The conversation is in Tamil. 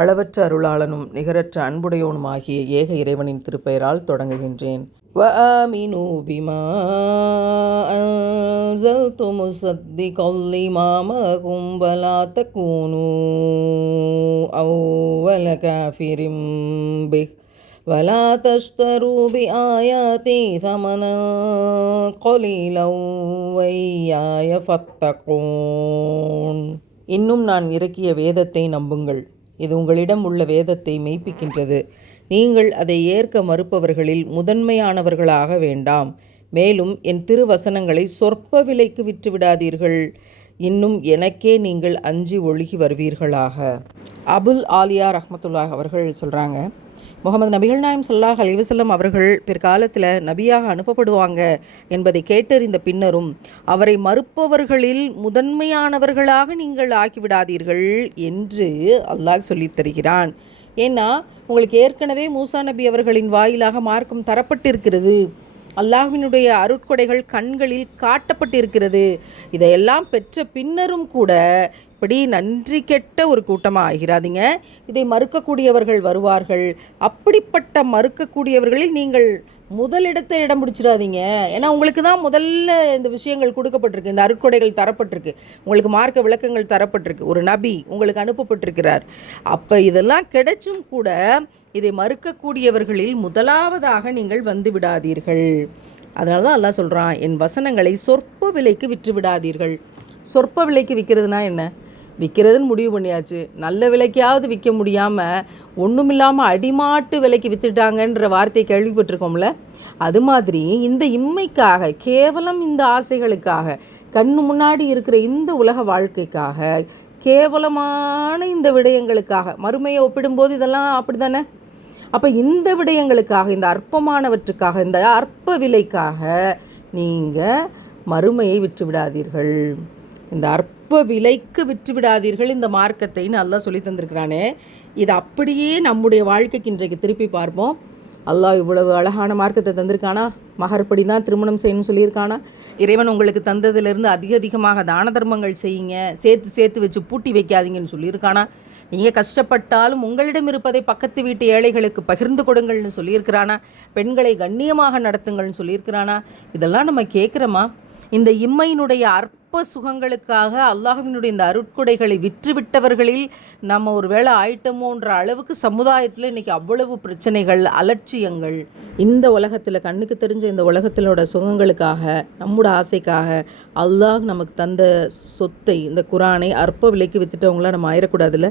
அளவற்ற அருளாளனும் நிகரற்ற அன்புடையோனுமாகிய ஏக இறைவனின் திருப்பெயரால் தொடங்குகின்றேன். وآمنوا بما أنزلت مصدقا لما معكم ولا تكونوا أول كافر به ولا تشتروا بآياتي ثمنا قليلا وإياي فاتقون. இன்னும் நான் இறக்கிய வேதத்தை நம்புங்கள். இது உங்களிடம் உள்ள வேதத்தை மெய்ப்பிக்கின்றது. நீங்கள் அதை ஏற்க மறுப்பவர்களில் முதன்மையானவர்களாக வேண்டாம். மேலும் என் திருவசனங்களை சொற்ப விலைக்கு விற்றுவிடாதீர்கள். இன்னும் எனக்கே நீங்கள் அஞ்சி ஒழுகி வருவீர்களாக. அபுல் ஆலியா ரஹ்மத்துல்லாஹ் அவர்கள் சொல்கிறாங்க, முகமது நபிகள் நாயம் ஸல்லல்லாஹு அலைஹி வஸல்லம் அவர்கள் பிற்காலத்தில் நபியாக அனுப்பப்படுவாங்க என்பதை கேட்டறிந்த பின்னரும் அவரை மறுப்பவர்களில் முதன்மையானவர்களாக நீங்கள் ஆக்கிவிடாதீர்கள் என்று அல்லாஹ் சொல்லித் தருகிறான். ஏன்னா உங்களுக்கு ஏற்கனவே மூசா நபி அவர்களின் வாயிலாக மார்க்கம் தரப்பட்டிருக்கிறது. அல்லாஹ்வினுடைய அருட்கொடைகள் கண்களில் காட்டப்பட்டிருக்கிறது. இதையெல்லாம் பெற்ற பின்னரும் கூட இப்படி நன்றி கெட்ட ஒரு கூட்டமாக ஆகிறாதீங்க. இதை மறுக்கக்கூடியவர்கள் வருவார்கள். அப்படிப்பட்ட மறுக்கக்கூடியவர்களில் நீங்கள் முதலிடத்தை இடம் பிடிச்சிடாதீங்க. ஏன்னா உங்களுக்கு தான் முதல்ல இந்த விஷயங்கள் கொடுக்கப்பட்டிருக்கு, இந்த அருட்கொடைகள் தரப்பட்டிருக்கு, உங்களுக்கு மார்க்க விளக்கங்கள் தரப்பட்டிருக்கு, ஒரு நபி உங்களுக்கு அனுப்பப்பட்டிருக்கிறார். அப்போ இதெல்லாம் கிடைச்சும் கூட இதை மறுக்கக்கூடியவர்களில் முதலாவதாக நீங்கள் வந்து விடாதீர்கள். அதனால தான் அல்லாஹ் சொல்கிறான், என் வசனங்களை சொற்ப விலைக்கு விற்று விடாதீர்கள். சொற்ப விலைக்கு விற்கிறதுனா என்ன? விற்கிறதுன்னு முடிவு பண்ணியாச்சு. நல்ல விலைக்காவது விற்க முடியாமல் ஒன்றுமில்லாமல் அடிமாட்டு விலைக்கு விற்றுட்டாங்கன்ற வார்த்தையை கேள்விப்பட்டிருக்கோம்ல. அது மாதிரி இந்த இம்மைக்காக, கேவலம் இந்த ஆசைகளுக்காக, கண்ணு முன்னாடி இருக்கிற இந்த உலக வாழ்க்கைக்காக, கேவலமான இந்த விடயங்களுக்காக, மறுமையை ஒப்பிடும்போது இதெல்லாம் அப்படி தானே. அப்போ இந்த விடயங்களுக்காக, இந்த அற்பமானவற்றுக்காக, இந்த அற்ப விலைக்காக நீங்கள் மறுமையை விற்று விடாதீர்கள். இந்த அற்ப விலைக்கு விற்று விடாதீர்கள் இந்த மார்க்கத்தைன்னு அல்லாஹ் சொல்லி தந்திருக்கிறானே. இது அப்படியே நம்முடைய வாழ்க்கைக்கு இன்றைக்கு திருப்பி பார்ப்போம். அல்லாஹ் இவ்வளவு அழகான மார்க்கத்தை தந்திருக்கானா? மகர்படி தான் திருமணம் செய்யணும்னு சொல்லியிருக்கானா? இறைவன் உங்களுக்கு தந்ததிலிருந்து அதிகமாக தான தர்மங்கள் செய்யுங்க, சேர்த்து வச்சு பூட்டி வைக்காதீங்கன்னு சொல்லியிருக்கானா? நீங்கள் கஷ்டப்பட்டாலும் உங்களிடம் இருப்பதை பக்கத்து வீட்டு ஏழைகளுக்கு பகிர்ந்து கொடுங்கள்னு சொல்லியிருக்கிறானா? பெண்களை கண்ணியமாக நடத்துங்கள்னு சொல்லியிருக்கிறானா? இதெல்லாம் நம்ம கேட்குறோமா? இந்த இம்மையினுடைய அற்ப சுகங்களுக்காக அல்லாஹ்வினுடைய இந்த அருட்கொடைகளை விற்றுவிட்டவர்களில் நம்ம ஒரு வேளை ஆயிட்டமோன்ற அளவுக்கு சமுதாயத்தில் இன்றைக்கி அவ்வளவு பிரச்சனைகள், அலட்சியங்கள். இந்த உலகத்தில் கண்ணுக்கு தெரிஞ்ச இந்த உலகத்திலோட சுகங்களுக்காக, நம்மோட ஆசைக்காக அல்லாஹ் நமக்கு தந்த சொத்தை, இந்த குரானை அற்ப விலைக்கு விற்றுட்டவங்களாம் நம்ம ஆயிடக்கூடாதுல்ல.